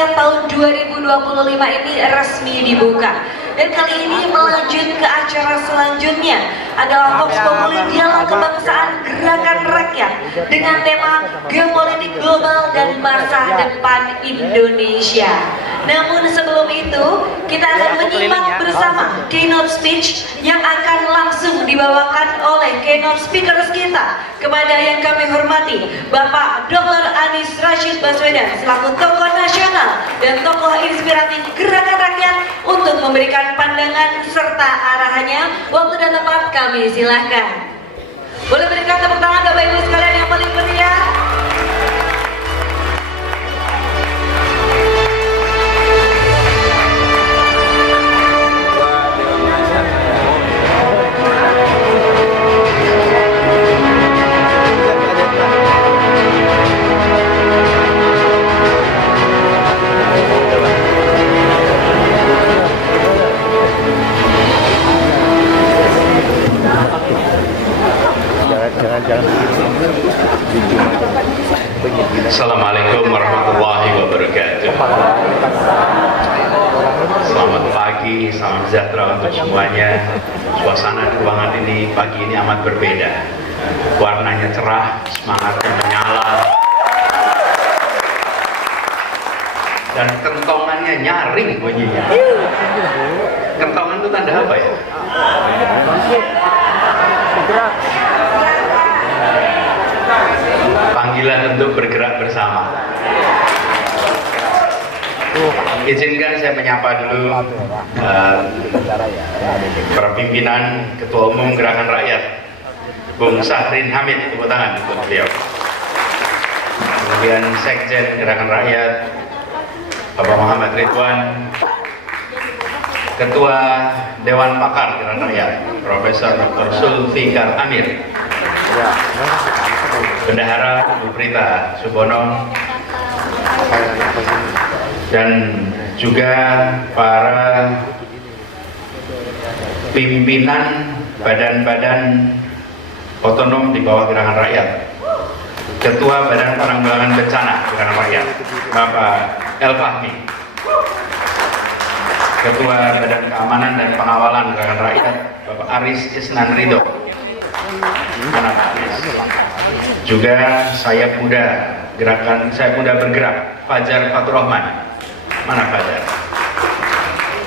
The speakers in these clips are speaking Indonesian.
Rakyat tahun 2025 ini resmi dibuka. Dan kali ini melanjut ke acara selanjutnya adalah Vox Populi Dialog Kebangsaan Gerakan Rakyat dengan tema Geopolitik Global dan Masa Depan Indonesia. Namun sebelum itu, kita akan menyimak bersama keynote speech yang akan langsung dibawakan oleh keynote speakers kita kepada yang kami hormati Bapak Dr. Anies Rashid Baswedan selaku tokoh nasional dan tokoh inspiratif Gerakan Rakyat untuk memberikan pandangan serta arahannya. Waktu dan tempat kami silahkan. Boleh berikan tepuk tangan Bapak Ibu sekalian yang paling meriah. Assalamualaikum warahmatullahi wabarakatuh. Selamat pagi, salam sejahtera untuk semuanya. Suasana di ruangan ini pagi ini amat berbeda. Warnanya cerah, semangatnya menyala, dan kentongannya nyaring bunyinya. Kentongan itu tanda apa ya? Panggilan untuk bergerak bersama. Izinkan saya menyapa dulu para pimpinan Ketua Umum Gerakan Rakyat, Bung Syahrin Hamid, tepuk tangan untuk beliau. Kemudian Sekjen Gerakan Rakyat, Bapak Muhammad Ridwan, Ketua Dewan Pakar Gerakan Rakyat, Profesor Dr. Zulfikar Amir, Bendahara Bu Prita Subono, dan juga para pimpinan badan-badan otonom di bawah Gerakan Rakyat, Ketua Badan Penanggulangan Bencana Gerakan Rakyat Bapak El Fahmi, Ketua Badan Keamanan dan Pengawalan Gerakan Rakyat Bapak Aris Isnan Ridho, mana Pak Aris? Juga Saya Muda Bergerak Fajar Fatur Rahman, mana Fajar?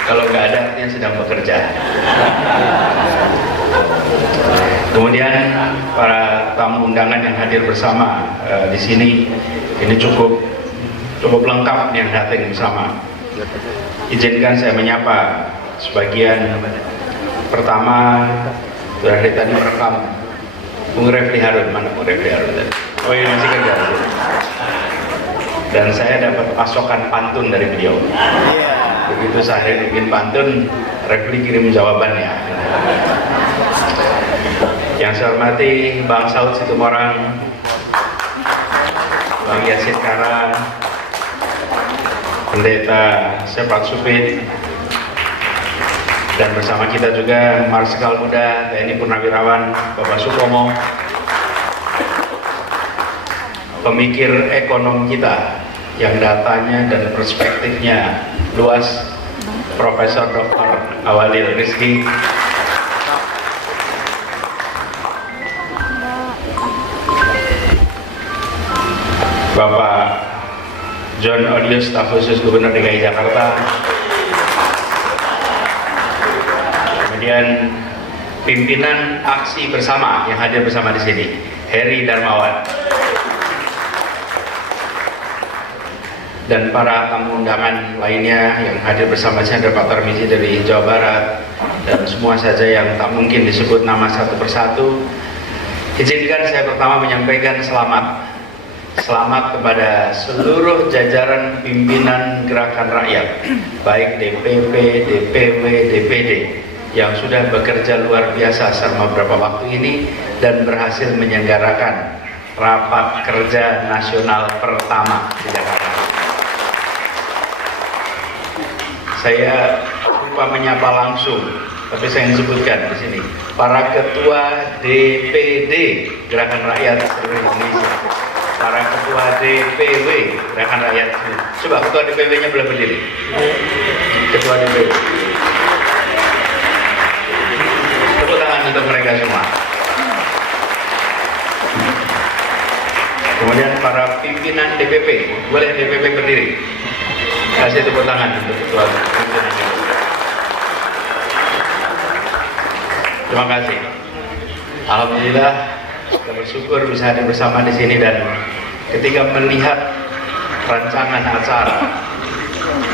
Kalau nggak ada artinya sedang bekerja. Kemudian para tamu undangan yang hadir bersama di sini, ini cukup lengkap yang hadir bersama. Izinkan saya menyapa sebagian. Pertama, sudah dari tadi merekam Bung Refli Harun, mana Bung Refli Harun tadi? Oh ini masih kerja. Dan saya dapat pasokan pantun dari beliau. Begitu saya bikin pantun, Refli kirim jawabannya. Yang saya hormati Bang Saud Situmorang, Bang Yasin Kara, Pendeta Sepat Supit, dan bersama kita juga Marsikal Muda TNI Purnawirawan Bapak Supomo, pemikir ekonom kita yang datanya dan perspektifnya luas, Profesor Dr. Awalil Rizki, Bapak John Odius, staf khusus Gubernur DKI Jakarta, kemudian pimpinan aksi bersama yang hadir bersama di sini, Heri Darmawan, dan para tamu undangan lainnya yang hadir bersama saya, Pak Tarmizi dari Jawa Barat, dan semua saja yang tak mungkin disebut nama satu persatu. Izinkan saya pertama menyampaikan selamat kepada seluruh jajaran pimpinan Gerakan Rakyat, baik DPP, DPW, DPD, yang sudah bekerja luar biasa selama beberapa waktu ini dan berhasil menyelenggarakan rapat kerja nasional pertama di Jakarta. Saya lupa menyapa langsung, tapi saya ingin sebutkan di sini para ketua DPD Gerakan Rakyat seluruh Indonesia. para ketua DPW, rekan rakyat. Coba ketua DPW-nya boleh berdiri. Ketua DPW. Tepuk tangan untuk mereka semua. Kemudian para pimpinan DPP, boleh DPP berdiri. Kasih tepuk tangan untuk ketua pimpinan DPP. Terima kasih. Alhamdulillah, kita bersyukur bisa hadir bersama di sini, dan ketika melihat rancangan acara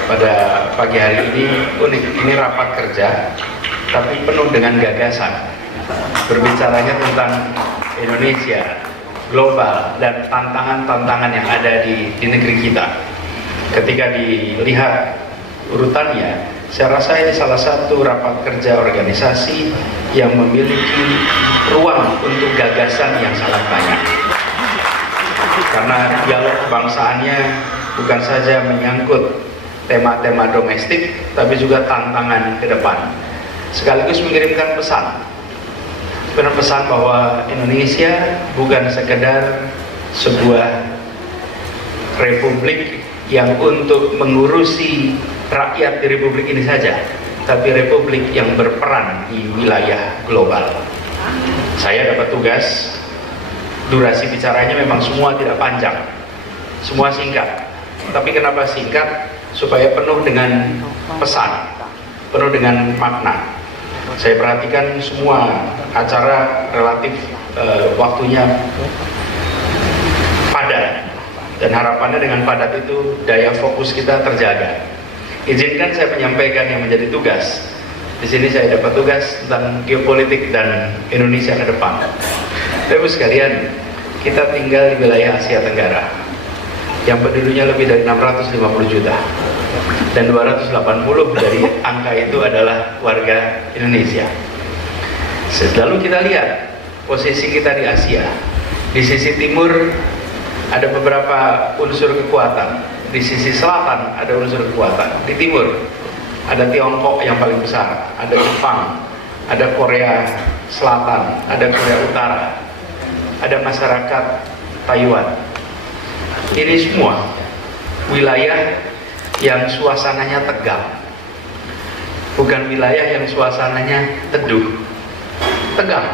pada pagi hari ini unik. Ini rapat kerja, tapi penuh dengan gagasan. Berbicaranya tentang Indonesia, global, dan tantangan-tantangan yang ada di negeri kita. Ketika dilihat urutannya, saya rasa ini salah satu rapat kerja organisasi yang memiliki ruang untuk gagasan yang sangat banyak. Karena dialog kebangsaannya bukan saja menyangkut tema-tema domestik, tapi juga tantangan ke depan. Sekaligus mengirimkan pesan. Pesan bahwa Indonesia bukan sekedar sebuah republik yang untuk mengurusi rakyat di republik ini saja, tapi republik yang berperan di wilayah global. Saya dapat tugas, durasi bicaranya memang semua tidak panjang, semua singkat. Tapi kenapa singkat? Supaya penuh dengan pesan, penuh dengan makna. Saya perhatikan semua acara relatif waktunya padat, dan harapannya dengan padat itu daya fokus kita terjaga. Izinkan saya menyampaikan yang menjadi tugas. Di sini saya dapat tugas tentang geopolitik dan Indonesia ke depan. Bapak-Ibu sekalian, kita tinggal di wilayah Asia Tenggara yang penduduknya lebih dari 650 juta, dan 280 dari angka itu adalah warga Indonesia. Lalu kita lihat posisi kita di Asia. Di sisi timur ada beberapa unsur kekuatan, di sisi selatan ada unsur kekuatan. Di timur ada Tiongkok yang paling besar, ada Jepang, ada Korea Selatan, ada Korea Utara, ada masyarakat Taiwan. Ini semua wilayah yang suasananya tegang, bukan wilayah yang suasananya teduh. Tegang,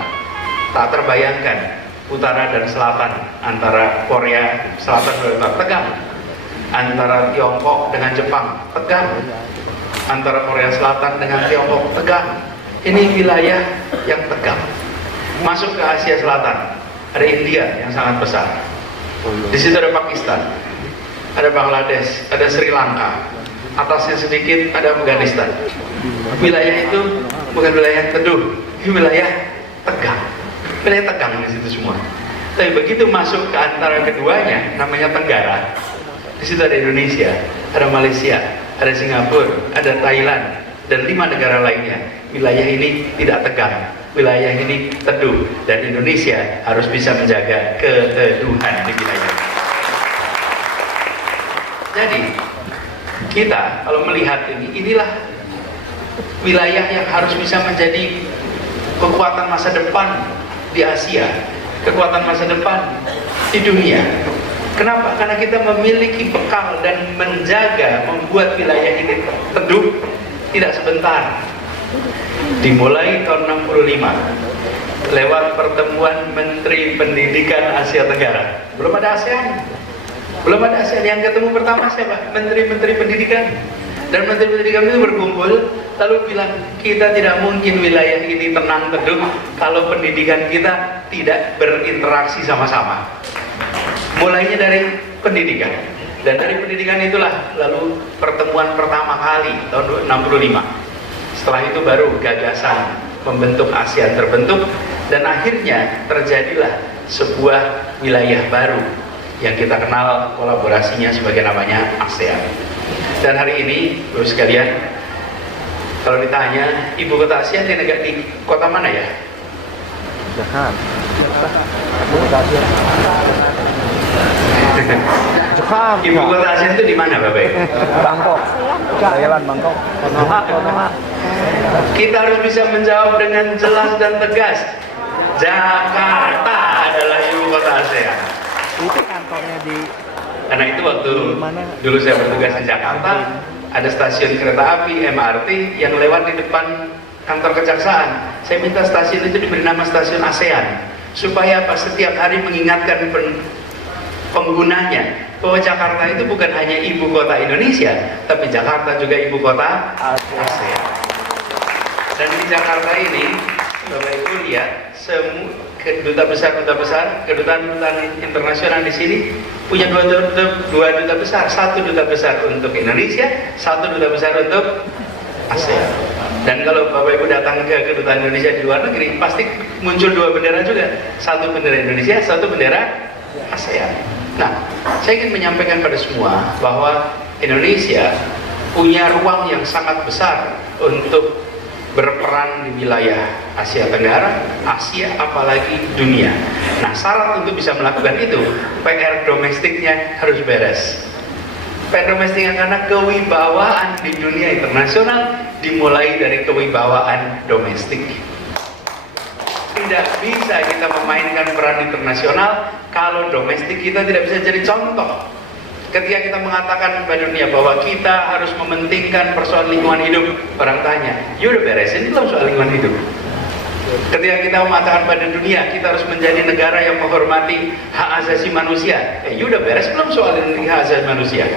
tak terbayangkan utara dan selatan, antara Korea Selatan dan Utara tegang, antara Tiongkok dengan Jepang tegang, antara Korea Selatan dengan Tiongkok tegang. Ini wilayah yang tegang. Masuk ke Asia Selatan, ada India yang sangat besar. Di situ ada Pakistan, ada Bangladesh, ada Sri Lanka. Atasnya sedikit ada Afghanistan. Wilayah itu bukan wilayah teduh, ini wilayah tegang. Wilayah tegang di situ semua. Tapi begitu masuk ke antara keduanya, namanya Tenggara. Di situ ada Indonesia, ada Malaysia, ada Singapura, ada Thailand, dan 5 negara lainnya. Wilayah ini tidak tegang, wilayah ini teduh, dan Indonesia harus bisa menjaga keteduhan di wilayah. Jadi kita kalau melihat ini, inilah wilayah yang harus bisa menjadi kekuatan masa depan di Asia, kekuatan masa depan di dunia. Kenapa? Karena kita memiliki bekal dan menjaga, membuat wilayah ini teduh tidak sebentar. Dimulai tahun 65 lewat pertemuan Menteri Pendidikan Asia Tenggara. Belum ada ASEAN. Belum ada ASEAN. Yang ketemu pertama siapa? Menteri-menteri pendidikan. Dan menteri pendidikan itu berkumpul lalu bilang, kita tidak mungkin wilayah ini tenang teduh kalau pendidikan kita tidak berinteraksi sama-sama. Mulainya dari pendidikan, dan dari pendidikan itulah lalu pertemuan pertama kali tahun 65. Setelah itu baru gagasan membentuk ASEAN terbentuk, dan akhirnya terjadilah sebuah wilayah baru yang kita kenal kolaborasinya sebagai namanya ASEAN. Dan hari ini, Bapak sekalian, kalau ditanya ibu kota ASEAN di kota mana ya? Ibu kota ASEAN itu di mana, Bapak? Bangkok, Thailand, Bangkok. Kita harus bisa menjawab dengan jelas dan tegas. Jakarta adalah ibu kota ASEAN. Itu kantor Karena itu waktu dulu saya bertugas di Jakarta, ada stasiun kereta api MRT yang lewat di depan kantor kejaksaan. Saya minta stasiun itu diberi nama stasiun ASEAN, supaya apa? Setiap hari mengingatkan penggunanya bahwa Jakarta itu bukan hanya ibu kota Indonesia, tapi Jakarta juga ibu kota ASEAN. Dan di Jakarta ini, Bapak Ibu lihat, semua kedutaan internasional di sini punya dua duta besar, satu duta besar untuk Indonesia, satu duta besar untuk ASEAN. Dan kalau Bapak Ibu datang ke kedutaan Indonesia di luar negeri, pasti muncul dua bendera juga, satu bendera Indonesia, satu bendera ASEAN. Nah, saya ingin menyampaikan pada semua bahwa Indonesia punya ruang yang sangat besar untuk berperan di wilayah Asia Tenggara, Asia, apalagi dunia. Nah, syarat untuk bisa melakukan itu, PR domestiknya harus beres. PR domestiknya karena kewibawaan di dunia internasional dimulai dari kewibawaan domestik. Tidak bisa kita memainkan peran internasional kalau domestik kita tidak bisa jadi contoh. Ketika kita mengatakan pada dunia bahwa kita harus mementingkan persoalan lingkungan hidup, orang tanya, you udah beresin belum soal lingkungan hidup? Ketika kita mengatakan pada dunia kita harus menjadi negara yang menghormati hak asasi manusia, you udah beres belum soal hak asasi manusia?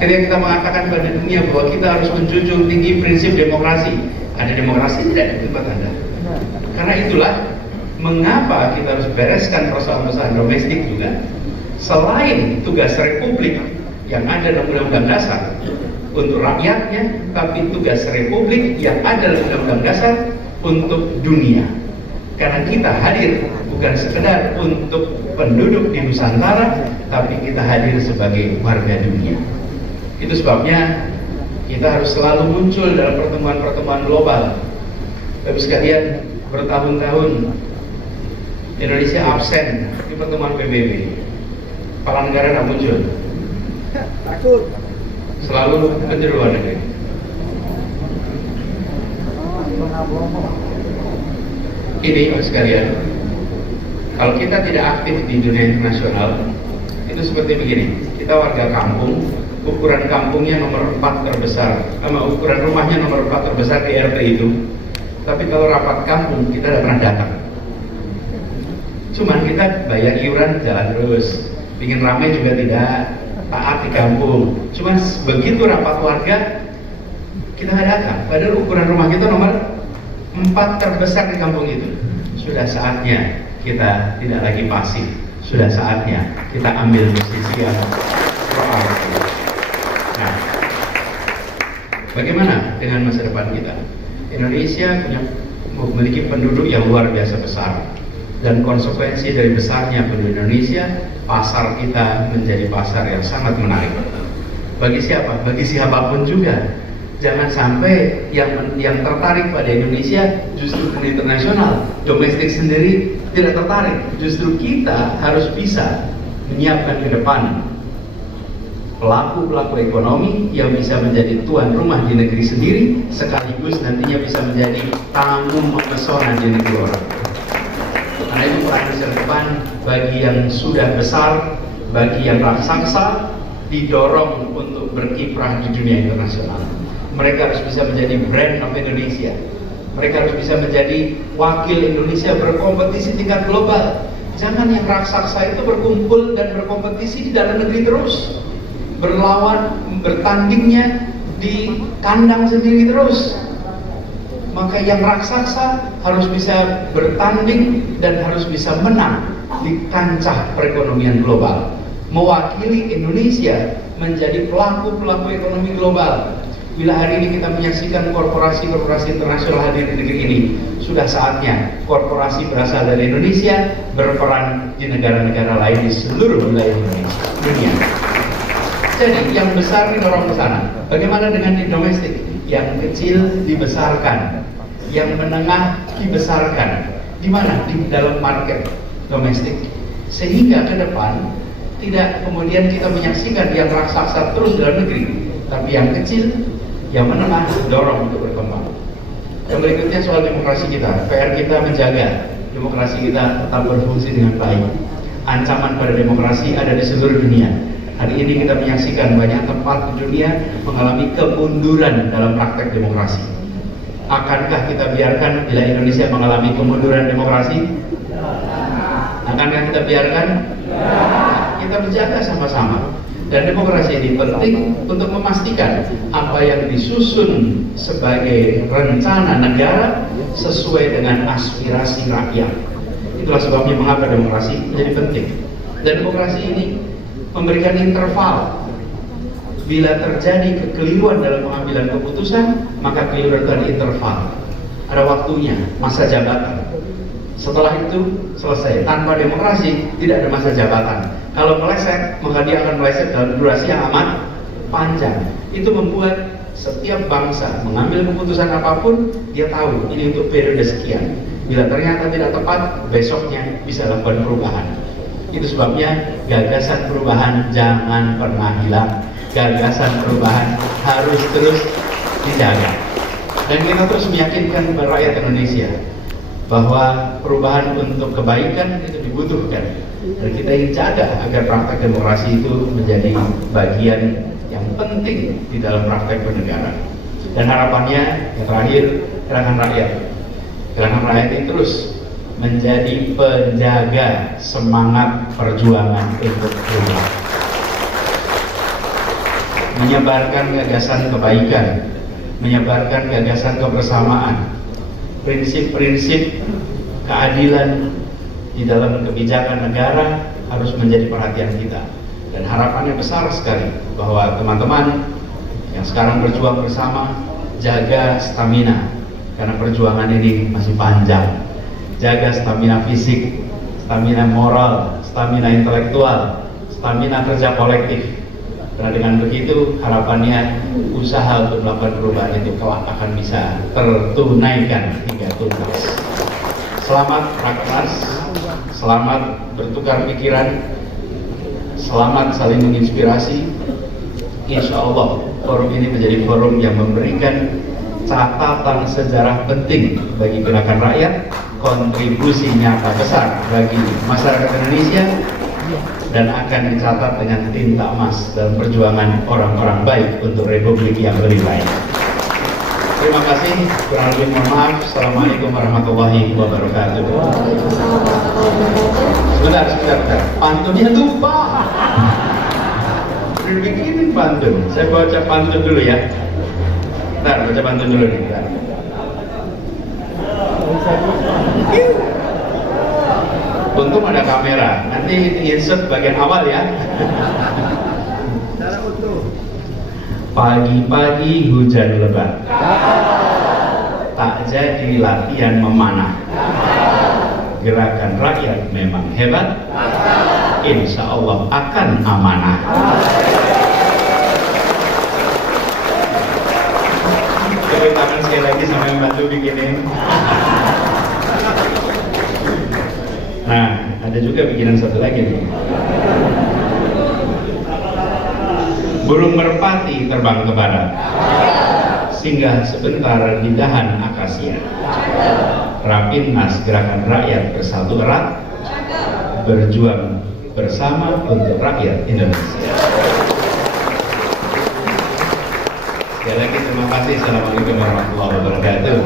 Ketika kita mengatakan pada dunia bahwa kita harus menjunjung tinggi prinsip demokrasi, ada demokrasi tidak di tempat Anda? Karena itulah mengapa kita harus bereskan persoalan-persoalan domestik juga. Selain tugas Republik yang ada dalam Undang-Undang Dasar untuk rakyatnya, tapi tugas Republik yang ada dalam Undang-Undang Dasar untuk dunia. Karena kita hadir bukan sekedar untuk penduduk di Nusantara, tapi kita hadir sebagai warga dunia. Itu sebabnya kita harus selalu muncul dalam pertemuan-pertemuan global. Bapak sekalian, bertahun-tahun Indonesia absen di pertemuan PBB. Kepala negara tidak muncul, selalu ke luar negeri. Ini sekalian, kalau kita tidak aktif di dunia internasional, itu seperti begini. Kita warga kampung, ukuran kampungnya nomor 4 terbesar, sama ukuran rumahnya nomor 4 terbesar di RT itu. Tapi kalau rapat kampung, kita tidak pernah datang. Cuman kita bayar iuran jalan terus. Ingin ramai juga tidak taat di kampung. Cuma begitu rapat warga kita nggak datang. Padahal ukuran rumah kita nomor 4 terbesar di kampung itu. Sudah saatnya kita tidak lagi pasif. Sudah saatnya kita ambil posisi yang proaktif. Nah, bagaimana dengan masa depan kita? Indonesia memiliki penduduk yang luar biasa besar. Dan konsekuensi dari besarnya penduduk Indonesia, pasar kita menjadi pasar yang sangat menarik. Bagi siapa? Bagi siapapun juga. Jangan sampai yang tertarik pada Indonesia justru ke internasional, domestik sendiri tidak tertarik. Justru kita harus bisa menyiapkan ke depan pelaku-pelaku ekonomi yang bisa menjadi tuan rumah di negeri sendiri, sekaligus nantinya bisa menjadi tamu mempesona di negeri orang. Karena itu peran masa depan bagi yang sudah besar, bagi yang raksasa, didorong untuk berkiprah di dunia internasional. Mereka harus bisa menjadi brand of Indonesia. Mereka harus bisa menjadi wakil Indonesia berkompetisi tingkat global. Jangan yang raksasa itu berkumpul dan berkompetisi di dalam negeri terus. Berlawan, bertandingnya di kandang sendiri terus. Maka yang raksasa harus bisa bertanding dan harus bisa menang di kancah perekonomian global, mewakili Indonesia menjadi pelaku-pelaku ekonomi global. Bila hari ini kita menyaksikan korporasi-korporasi internasional hadir di negeri ini, sudah saatnya korporasi berasal dari Indonesia berperan di negara-negara lain di seluruh wilayah Indonesia, dunia. Jadi yang besar didorong ke sana. Bagaimana dengan di domestik? Yang kecil dibesarkan, yang menengah dibesarkan. Di mana? Di dalam market domestik. Sehingga ke depan tidak kemudian kita menyaksikan yang raksasa terus dalam negeri, tapi yang kecil, yang menengah dorong untuk berkembang. Yang berikutnya soal demokrasi kita. PR kita menjaga demokrasi kita tetap berfungsi dengan baik. Ancaman pada demokrasi ada di seluruh dunia. hari ini kita menyaksikan banyak tempat di dunia mengalami kemunduran dalam praktek demokrasi. Akankah kita biarkan bila Indonesia mengalami kemunduran demokrasi? Akankah kita biarkan? Kita menjaga sama-sama. Dan demokrasi ini penting untuk memastikan apa yang disusun sebagai rencana negara sesuai dengan aspirasi rakyat. Itulah sebabnya mengapa demokrasi menjadi penting. Dan demokrasi ini memberikan interval. Bila terjadi kekeliruan dalam pengambilan keputusan, maka keliruan itu ada interval. Ada waktunya, masa jabatan. Setelah itu selesai. Tanpa demokrasi tidak ada masa jabatan. Kalau meleset, maka dia akan meleset dalam durasi yang amat panjang. Itu membuat setiap bangsa mengambil keputusan apapun, dia tahu ini untuk periode sekian. Bila ternyata tidak tepat, besoknya bisa lakukan perubahan. Itu sebabnya gagasan perubahan jangan pernah hilang. Gagasan perubahan harus terus dijaga. Dan kita terus meyakinkan kepada rakyat Indonesia bahwa perubahan untuk kebaikan itu dibutuhkan. Dan kita ingin jaga agar praktek demokrasi itu menjadi bagian yang penting di dalam praktek bernegara. Dan harapannya yang terakhir, gerakan rakyat. Gerakan rakyat ini terus menjadi penjaga semangat perjuangan untuk perubahan. Menyebarkan gagasan kebaikan, menyebarkan gagasan kebersamaan, prinsip-prinsip keadilan di dalam kebijakan negara harus menjadi perhatian kita. Dan harapannya besar sekali bahwa teman-teman yang sekarang berjuang bersama jaga stamina, karena perjuangan ini masih panjang. Jaga stamina fisik, stamina moral, stamina intelektual, stamina kerja kolektif. Karena dengan begitu harapannya usaha untuk melakukan perubahan itu kelak akan bisa tertunaikan hingga tuntas. Selamat rakernas, selamat bertukar pikiran, selamat saling menginspirasi. Insya Allah forum ini menjadi forum yang memberikan catatan sejarah penting bagi gerakan rakyat, kontribusi nyata besar bagi masyarakat Indonesia, dan akan dicatat dengan tinta emas dalam perjuangan orang-orang baik untuk Republik yang lebih baik. Terima kasih, kurang lebih mohon maaf. Assalamualaikum warahmatullahi wabarakatuh. Sebentar. Pantunnya lupa. Udah bikinin pantun. Saya baca pantun dulu ya. Bentar, baca pantun dulu nih. Bentar. Untung ada kamera, nanti insert bagian awal ya. Pagi-pagi hujan lebat, tak jadi latihan memanah. Gerakan rakyat memang hebat, insya Allah akan amanah. Tepuk tangan sekali lagi sama yang bantu bikinin. Nah, ada juga bikinan satu lagi nih. Burung merpati terbang ke barat, singgah sebentar di dahan akasia. Rapimnas gerakan rakyat bersatu erat, berjuang bersama untuk rakyat Indonesia. Sekali lagi terima kasih. Assalamualaikum warahmatullahi wabarakatuh.